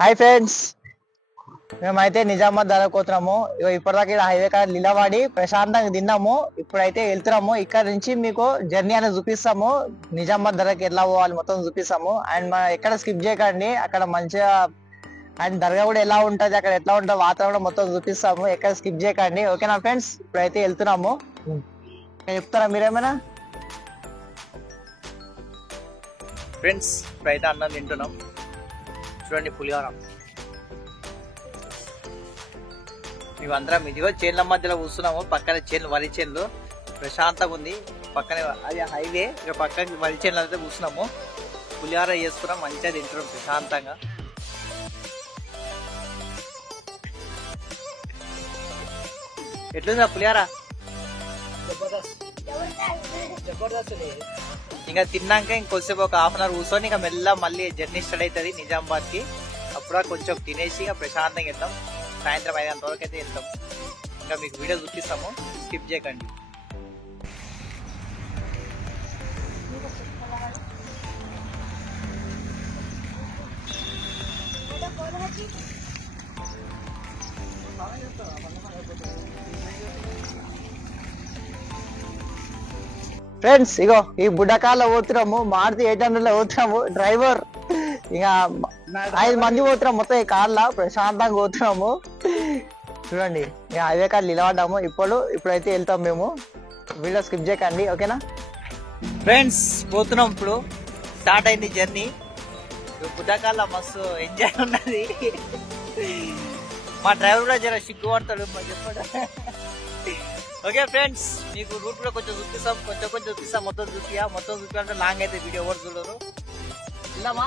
Hi friends, మేమైతే నిజామాబాద్ ధరపోతున్నాము. ఇప్పటిదాకా ఇక్కడ హైవే కాడ నిలబడి ప్రశాంతంగా తిన్నాము. ఇప్పుడైతే వెళ్తున్నాము. ఇక్కడ నుంచి మీకు జర్నీ అనేది చూపిస్తాము. నిజామాబాద్ ధరకి ఎట్లా పోవాలి మొత్తం చూపిస్తాము. అండ్ మన ఎక్కడ స్కిప్ చేయకండి. అక్కడ మంచిగా అండ్ దర్గా కూడా ఎలా ఉంటది, అక్కడ ఎట్లా ఉంటుంది వాతావరణం మొత్తం చూపిస్తాము. ఎక్కడ స్కిప్ చేయకండి. ఓకేనా ఫ్రెండ్స్, ఇప్పుడైతే వెళ్తున్నాము. చెప్తారా మీరేమైనా? ఫ్రెండ్స్ ఇప్పుడైతే అన్నం తింటున్నాం. చూడండి పులిహోర. మేమందరం ఇదిగో చేన్ల మధ్యలో కూర్చున్నాము. పక్కన చేన్లు, వరి చేన్లు ప్రశాంతంగా ఉంది. పక్కనే అది హైవే, ఇక పక్కన వరి చేన్లు అయితే కూర్చున్నాము. పులిహోర చేసుకున్నాం, మంచిగా తింటున్నాం ప్రశాంతంగా. ఎట్లుందా పులిహోర? ఇంకా తిన్నాక ఇంకొద్దిసేపు ఒక హాఫ్ అన్ అవర్ కూర్చొని ఇంకా మెల్ల మళ్ళీ జర్నీ స్టార్ట్ అవుతుంది నిజామాబాద్ కి. అప్పుడు కొంచెం తినేసి ఇక ప్రశాంతంగా వెళ్తాం. సాయంత్రం 5 గంటల వరకు అయితే వెళ్తాం. ఇంకా మీకు వీడియో చూపిస్తాము, స్కిప్ చేయకండి. ఫ్రెండ్స్ ఇగో ఈ బుడ్డకాల్లో పోతున్నాము. మారుతి 800 లో పోతున్నాము. డ్రైవర్ ఇక 5 మంది పోతున్నాం మొత్తం ఈ కార్లో. ప్రశాంతంగా పోతున్నాము. చూడండి ఇక హైవే కార్లు నిలబడ్డాము. ఇప్పుడైతే వెళ్తాం మేము. వీడియో స్కిప్ చేయకండి, ఓకేనా ఫ్రెండ్స్? పోతున్నాం, ఇప్పుడు స్టార్ట్ అయింది జర్నీ. బుడ్డకాల్లో మస్తు ఎంజాయ్ ఉన్నది. మా డ్రైవర్ కూడా జర సిగ్గుపడతాడు చెప్పండి. ఓకే ఫ్రెండ్స్, మీకు రూట్ కూడా కొంచెం చూపిస్తాం, కొంచెం చూపిస్తాం. మొత్తం చూపించాలంటే లాంగ్ అయితే వీడియో ఎవరు చూడరు. వెళ్దామా?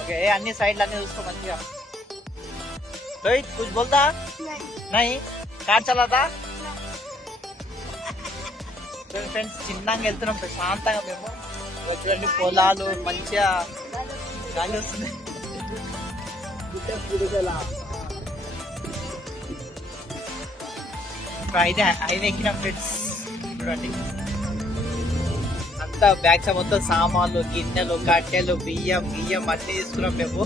ఓకే, అన్ని సైడ్లు అన్ని చూసుకో మంచిగా. రోహిత్ कुछ बोलता नहीं? కార్ చలాతా? ఫ్రెండ్స్ చిన్నగా వెళ్తున్నాం ప్రశాంతంగా మేము. చూడండి పొలాలు, మంచిగా గాలి వస్తుంది. అయితే హైవే ఎక్కినాం ఫ్రెండ్స్. చూడండి అంతా బ్యాగ్స్ మొత్తం సామాన్లు, గిన్నెలు, కట్టెలు, బియ్యం అన్ని తీసుకున్నాం మేము.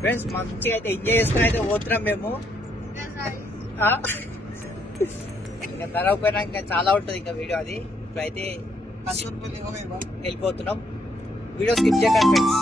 ఫ్రెండ్స్ మంచిగా అయితే ఎంజాయ్ చేసుకుని అయితే పోతున్నాం మేము. ఇంకా ధరపోయినా ఇంకా చాలా ఉంటుంది ఇంకా వీడియో అది. ఇప్పుడైతే వెళ్ళిపోతున్నాం. వీడియో స్కిప్ చేయకండి ఫ్రెండ్స్.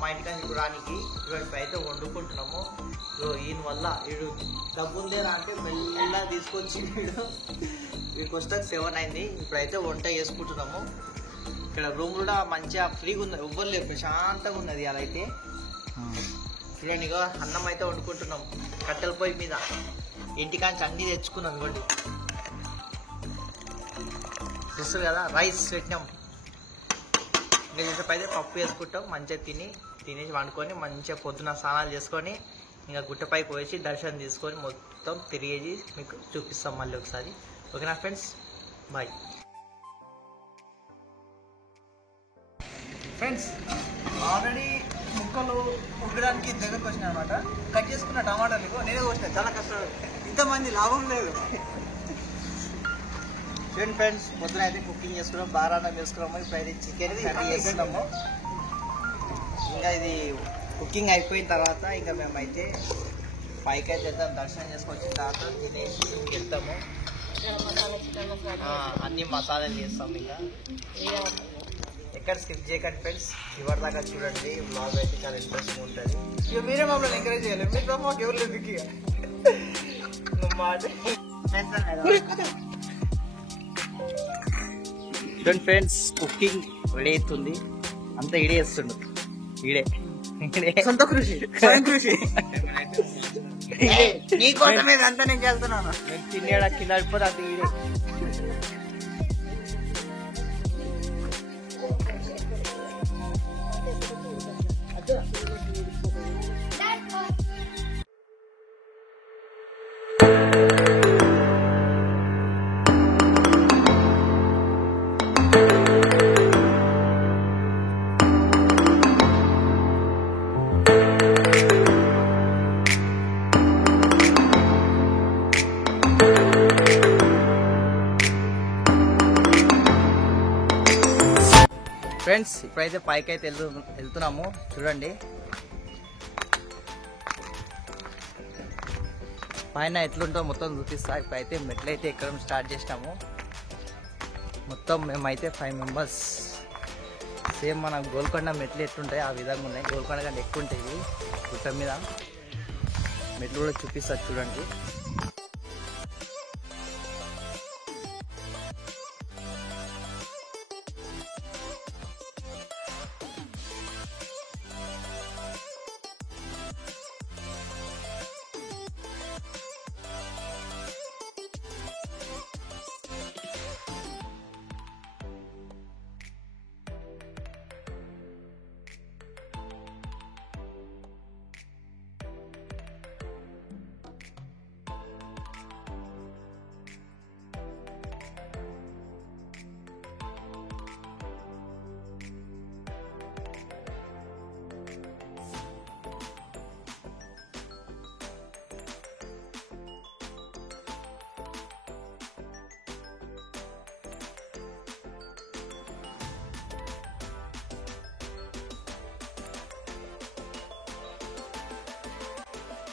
మా ఇంటికి ఇప్పుడు రానికి ఇప్పుడైతే వండుకుంటున్నాము. ఈయన వల్ల వీడు డబ్బుందేనా అంటే మెల్లగా తీసుకొచ్చి వీడికి వస్తే 7 అయింది. ఇప్పుడైతే వంట చేసుకుంటున్నాము. ఇక్కడ రూమ్ కూడా మంచిగా ఫ్రీగా ఉంది, ఎవ్వరు లేదు, ప్రశాంతంగా ఉన్నది. అలా అయితే చూడండి, ఇక అన్నం అయితే వండుకుంటున్నాం కట్టెల పొయ్యి మీద. ఇంటికాంచి అన్నీ తెచ్చుకున్నాం. ఇవ్వండి చూస్తారు కదా, రైస్ పెట్టినాం. ఇంకా చేసేపు అయితే పప్పు వేసుకుంటాం, మంచిగా తినేసి వండుకొని మంచిగా పొద్దున స్నానాలు చేసుకొని ఇంకా గుట్టపైకి పోయి దర్శనం తీసుకొని మొత్తం తిరిగేసి మీకు చూపిస్తాం మళ్ళీ ఒకసారి. ఓకేనా ఫ్రెండ్స్, బాయ్. ఫ్రెండ్స్ ఆల్రెడీ ముక్కలు ఉడకడానికి దగ్గరకు వచ్చినాయి అనమాట. కట్ చేసుకున్న టమాటాలు నేనే కోసిన, చాలా కష్టం, ఇంతమంది లాభం లేదు. చూడండి ఫ్రెండ్స్, పొద్దున అయితే కుకింగ్ చేసుకున్నాం, బారాన్నం చేసుకున్నాము. ఇప్పుడు అయితే చికెన్ కర్రీ చేస్తున్నాము. ఇంకా ఇది కుకింగ్ అయిపోయిన తర్వాత ఇంకా మేమైతే పైకి అయితే వెళ్తాం. దర్శనం చేసుకొచ్చిన తర్వాత తినేసి వెళ్తాము. అన్ని మసాలాలు చేస్తాం. ఇంకా ఎక్కడ స్కిప్ చేయకండి ఫ్రెండ్స్, చివరి దాకా చూడండి. బ్లాగ్ అయితే చాలా ఇంట్రెస్టింగ్ ఉంటుంది. ఇక మీరే మమ్మల్ని ఎంకరేజ్ చేయాలి, మీరు మాకు ఎవరు లేదు. చూడండి ఫ్రెండ్స్, కుకింగ్ రెడీ అవుతుంది. అంతా ఈడే చేస్తుండు, ఈడే సొంత కృషి, స్వయం కృషి. నీకోసమే అంతా నేను చేస్తున్నాను. నేను తినేడా కింద పడిపోతే అది ఈడే. ఫ్రెండ్స్ ఇప్పుడైతే పైకి అయితే వెళ్తున్నాము. చూడండి పైన ఎట్లుంటో మొత్తం చూపిస్తా. ఇప్పుడైతే మెట్లు అయితే ఎక్కడం స్టార్ట్ చేసినాము. మొత్తం మేమైతే 5 మెంబర్స్. సేమ్ మన గోల్కొండ మెట్లు ఎట్లుంటాయి ఆ విధంగా ఉన్నాయి. గోల్కొండ కంటే ఎక్కువ ఉంటాయి ఇవి. గుట్ట మీద మెట్లు కూడా చూపిస్తా చూడండి.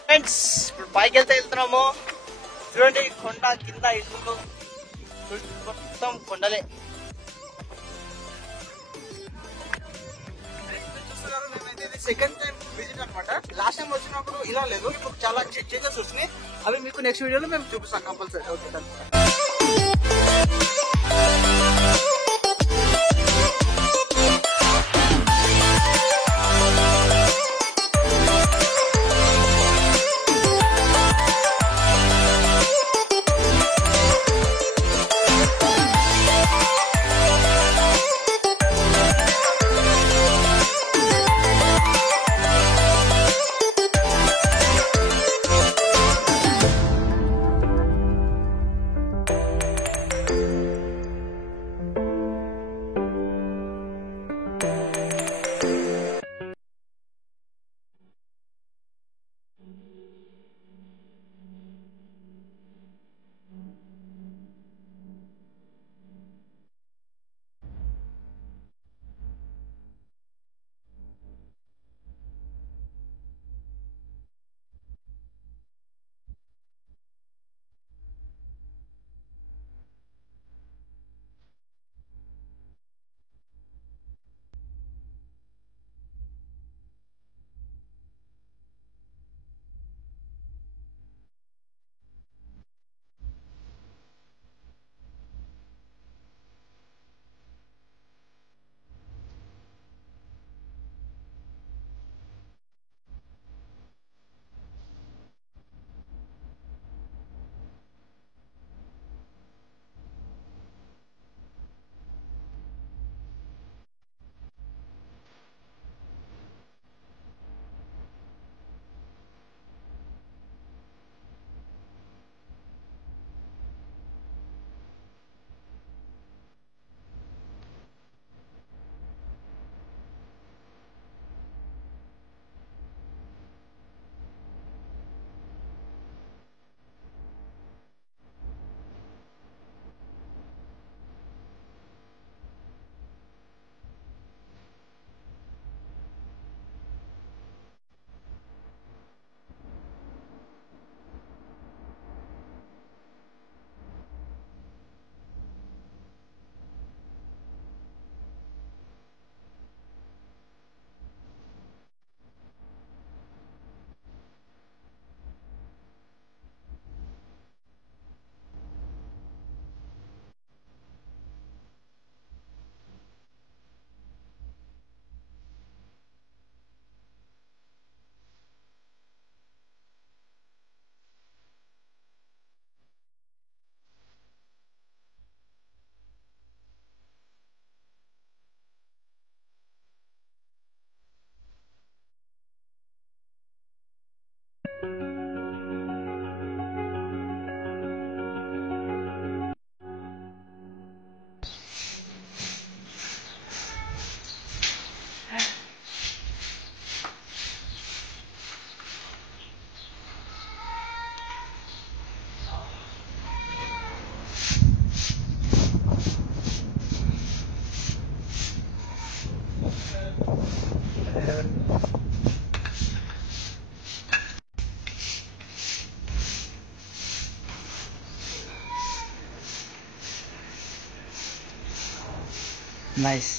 ఫ్రెండ్స్ ఇప్పుడు పైకి వెళ్తున్నాము. చూడండి కొండ కింద ఇల్లు మొత్తం కొండలే. చూస్తున్నారు, మేమైతే ఇది సెకండ్ టైం విజిట్ అనమాట. లాస్ట్ టైం వచ్చినప్పుడు ఇలా లేదు, ఇప్పుడు చాలా చేంజెస్ వస్తున్నాయి. అవి మీకు నెక్స్ట్ వీడియోలో మేము చూపిస్తాం కంపల్సరీ. ఓకే. డ్రైవర్. నైస్.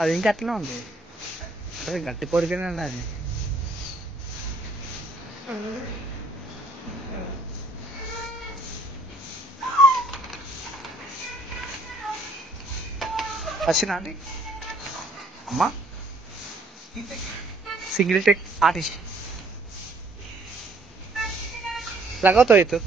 అది ఇంకా అట్లా ఉంది, అరే గట్టి పొడికనే అది. వచ్చినా అండి అమ్మా सिंगल टेक आर्टिस्ट लगा तो ये तो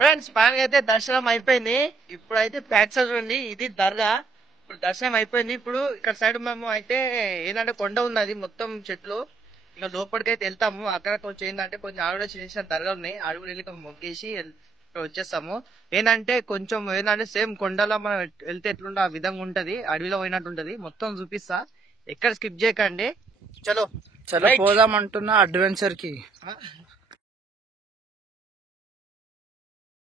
ఫ్రెండ్స్ ఫైనల్ అయితే దర్శనం అయిపోయింది. ఇప్పుడైతే బ్యాక్ సైడ్ ఉంది, ఇది దర్గా. ఇప్పుడు దర్శనం అయిపోయింది. ఇప్పుడు ఇక్కడ సైడ్ మేము అయితే ఏంటంటే కొండ ఉన్నది, మొత్తం చెట్లు. ఇంకా లోపలికి అయితే వెళ్తాము. అక్కడ కొంచెం ఏంటంటే కొంచెం ఆవిడ చేసిన దర్గా ఉన్నాయి, అడుగులు వెళ్ళి మొగ్గేసి వచ్చేస్తాము. ఏంటంటే కొంచెం ఏంటంటే సేమ్ కొండలో మనం వెళ్తే ఎట్లుంటే ఆ విధంగా ఉంటది, అడవిలో పోయినట్టు ఉంటది. మొత్తం చూపిస్తా, ఎక్కడ స్కిప్ చేయకండి. చలో చలో పోదాం అంటున్నా అడ్వెంచర్ కి.